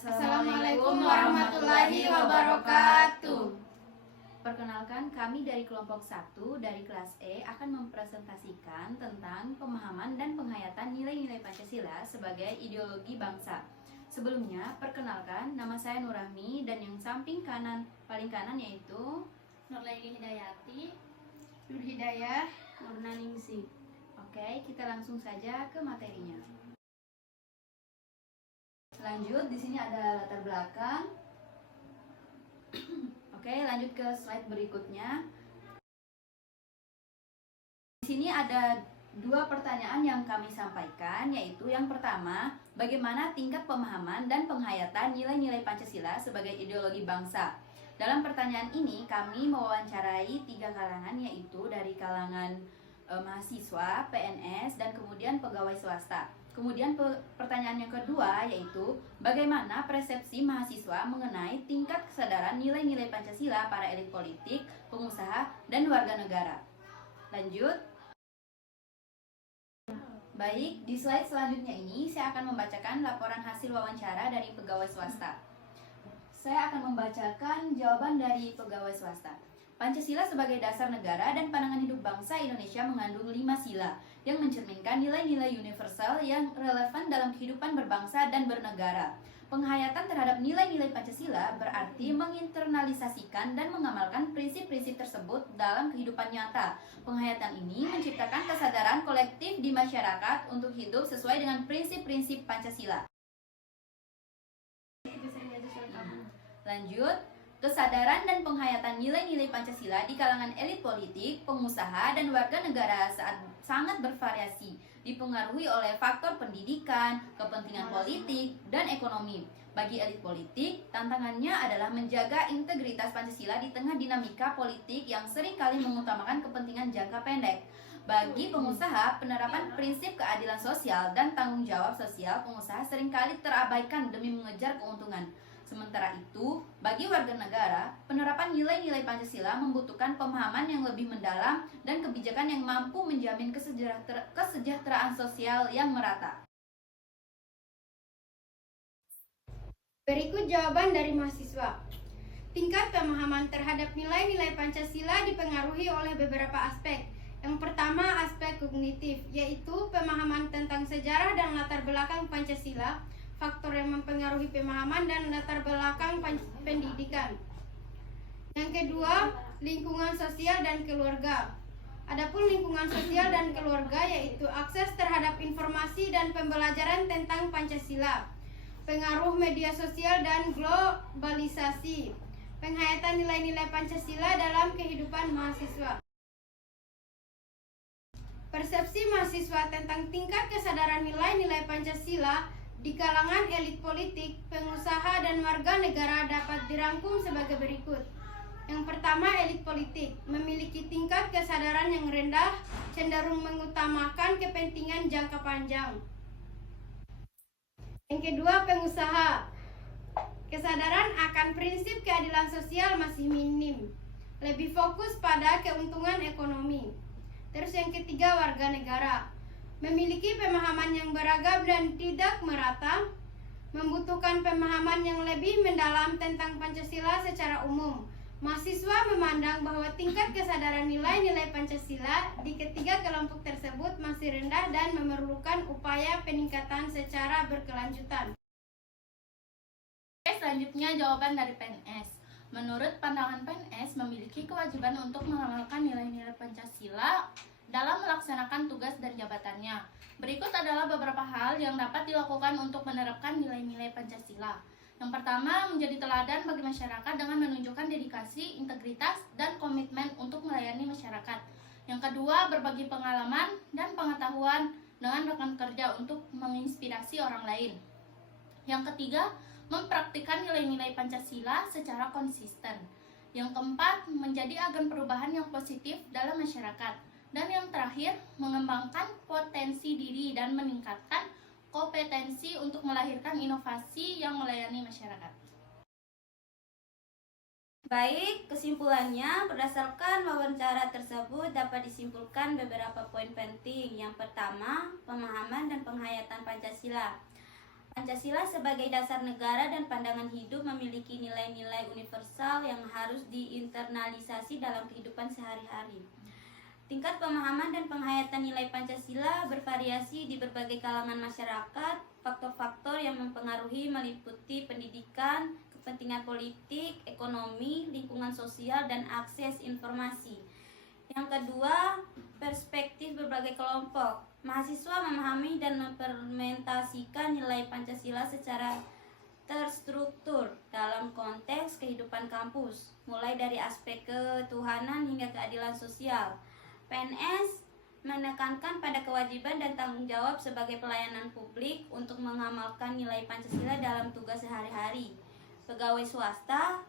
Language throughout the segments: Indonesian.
Assalamualaikum warahmatullahi wabarakatuh. Perkenalkan, kami dari kelompok 1 dari kelas E akan mempresentasikan tentang pemahaman dan penghayatan nilai-nilai Pancasila sebagai ideologi bangsa. Sebelumnya, perkenalkan, nama saya Nurahmi dan yang paling kanan yaitu Nurlaini Hidayati, Nur Hidayah, Nurnaningsi. Oke, kita langsung saja ke materinya. Lanjut, di sini ada latar belakang. Oke, lanjut ke slide berikutnya. Di sini ada dua pertanyaan yang kami sampaikan, yaitu yang pertama, bagaimana tingkat pemahaman dan penghayatan nilai-nilai Pancasila sebagai ideologi bangsa? Dalam pertanyaan ini, kami mewawancarai 3 kalangan, yaitu dari kalangan mahasiswa, PNS, dan kemudian pegawai swasta. Kemudian pertanyaan yang kedua yaitu bagaimana persepsi mahasiswa mengenai tingkat kesadaran nilai-nilai Pancasila para elit politik, pengusaha, dan warga negara. Lanjut. Baik, di slide selanjutnya ini saya akan membacakan laporan hasil wawancara dari pegawai swasta. Saya akan membacakan jawaban dari pegawai swasta. Pancasila sebagai dasar negara dan pandangan hidup bangsa Indonesia mengandung 5 sila yang mencerminkan nilai-nilai universal yang relevan dalam kehidupan berbangsa dan bernegara. Penghayatan terhadap nilai-nilai Pancasila berarti menginternalisasikan dan mengamalkan prinsip-prinsip tersebut dalam kehidupan nyata. Penghayatan ini menciptakan kesadaran kolektif di masyarakat untuk hidup sesuai dengan prinsip-prinsip Pancasila. Lanjut. Kesadaran dan penghayatan nilai-nilai Pancasila di kalangan elit politik, pengusaha, dan warga negara sangat bervariasi, dipengaruhi oleh faktor pendidikan, kepentingan politik, dan ekonomi. Bagi elit politik, tantangannya adalah menjaga integritas Pancasila di tengah dinamika politik yang seringkali mengutamakan kepentingan jangka pendek. Bagi pengusaha, penerapan prinsip keadilan sosial dan tanggung jawab sosial pengusaha seringkali terabaikan demi mengejar keuntungan. Sementara itu, bagi warga negara, penerapan nilai-nilai Pancasila membutuhkan pemahaman yang lebih mendalam dan kebijakan yang mampu menjamin kesejahteraan sosial yang merata. Berikut jawaban dari mahasiswa. Tingkat pemahaman terhadap nilai-nilai Pancasila dipengaruhi oleh beberapa aspek. Yang pertama, aspek kognitif, yaitu pemahaman tentang sejarah dan latar belakang Pancasila, faktor yang mempengaruhi pemahaman dan latar belakang pendidikan. Yang kedua, lingkungan sosial dan keluarga. Adapun lingkungan sosial dan keluarga yaitu akses terhadap informasi dan pembelajaran tentang Pancasila, pengaruh media sosial dan globalisasi, penghayatan nilai-nilai Pancasila dalam kehidupan mahasiswa. Persepsi mahasiswa tentang tingkat kesadaran nilai-nilai Pancasila di kalangan elit politik, pengusaha, dan warga negara dapat dirangkum sebagai berikut. Yang pertama, elit politik memiliki tingkat kesadaran yang rendah, cenderung mengutamakan kepentingan jangka panjang. Yang kedua, pengusaha. Kesadaran akan prinsip keadilan sosial masih minim, lebih fokus pada keuntungan ekonomi. Terus yang ketiga, warga negara memiliki pemahaman yang beragam dan tidak merata, membutuhkan pemahaman yang lebih mendalam tentang Pancasila secara umum. Mahasiswa memandang bahwa tingkat kesadaran nilai-nilai Pancasila di ketiga kelompok tersebut masih rendah dan memerlukan upaya peningkatan secara berkelanjutan. Selanjutnya jawaban dari PNS. Menurut pandangan PNS memiliki kewajiban untuk mengamalkan nilai-nilai Pancasila dalam melaksanakan tugas dan jabatannya. Berikut adalah beberapa hal yang dapat dilakukan untuk menerapkan nilai-nilai Pancasila. Yang pertama, menjadi teladan bagi masyarakat dengan menunjukkan dedikasi, integritas, dan komitmen untuk melayani masyarakat. Yang kedua, berbagi pengalaman dan pengetahuan dengan rekan kerja untuk menginspirasi orang lain. Yang ketiga, mempraktikkan nilai-nilai Pancasila secara konsisten. Yang keempat, menjadi agen perubahan yang positif dalam masyarakat. Dan yang terakhir, mengembangkan potensi diri dan meningkatkan kompetensi untuk melahirkan inovasi yang melayani masyarakat. Baik, kesimpulannya berdasarkan wawancara tersebut dapat disimpulkan beberapa poin penting. Yang pertama, pemahaman dan penghayatan Pancasila. Pancasila sebagai dasar negara dan pandangan hidup memiliki nilai-nilai universal yang harus diinternalisasi dalam kehidupan sehari-hari. Tingkat pemahaman dan penghayatan nilai Pancasila bervariasi di berbagai kalangan masyarakat. Faktor-faktor yang mempengaruhi meliputi pendidikan, kepentingan politik, ekonomi, lingkungan sosial, dan akses informasi. Yang kedua, perspektif berbagai kelompok. Mahasiswa memahami dan mempermentasikan nilai Pancasila secara terstruktur dalam konteks kehidupan kampus, mulai dari aspek ketuhanan hingga keadilan sosial. PNS menekankan pada kewajiban dan tanggung jawab sebagai pelayanan publik untuk mengamalkan nilai Pancasila dalam tugas sehari-hari. Pegawai swasta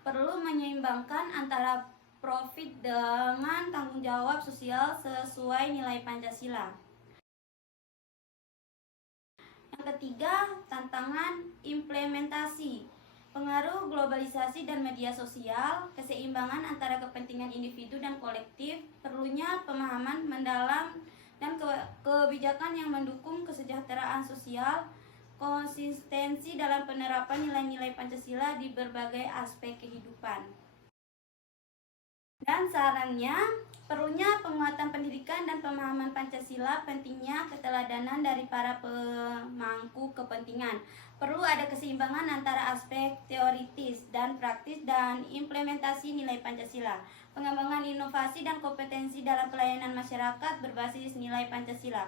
perlu menyeimbangkan antara profit dengan tanggung jawab sosial sesuai nilai Pancasila. Yang ketiga, tantangan implementasi. Pengaruh globalisasi dan media sosial, keseimbangan antara kepentingan individu dan kolektif, perlunya pemahaman mendalam dan kebijakan yang mendukung kesejahteraan sosial, konsistensi dalam penerapan nilai-nilai Pancasila di berbagai aspek kehidupan. Dan sarannya, perlunya penguatan pendidikan dan pemahaman Pancasila, pentingnya keteladanan dari para pemangku kepentingan. Perlu ada keseimbangan antara aspek teoritis dan praktis dan implementasi nilai Pancasila. Pengembangan inovasi dan kompetensi dalam pelayanan masyarakat berbasis nilai Pancasila.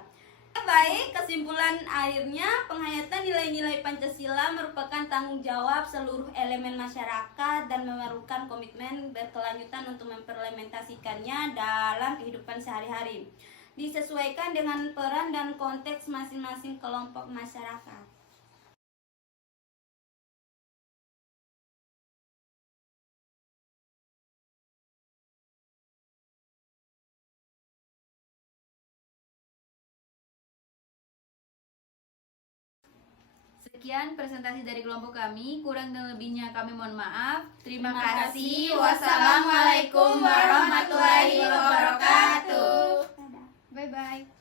Baik, kesimpulan akhirnya, penghayatan nilai-nilai Pancasila merupakan tanggung jawab seluruh elemen masyarakat dan memerlukan komitmen berkelanjutan untuk mengimplementasikannya dalam kehidupan sehari-hari, disesuaikan dengan peran dan konteks masing-masing kelompok masyarakat. Sekian presentasi dari kelompok kami, kurang dan lebihnya kami mohon maaf. Terima kasih. Wassalamualaikum warahmatullahi wabarakatuh. Bye-bye.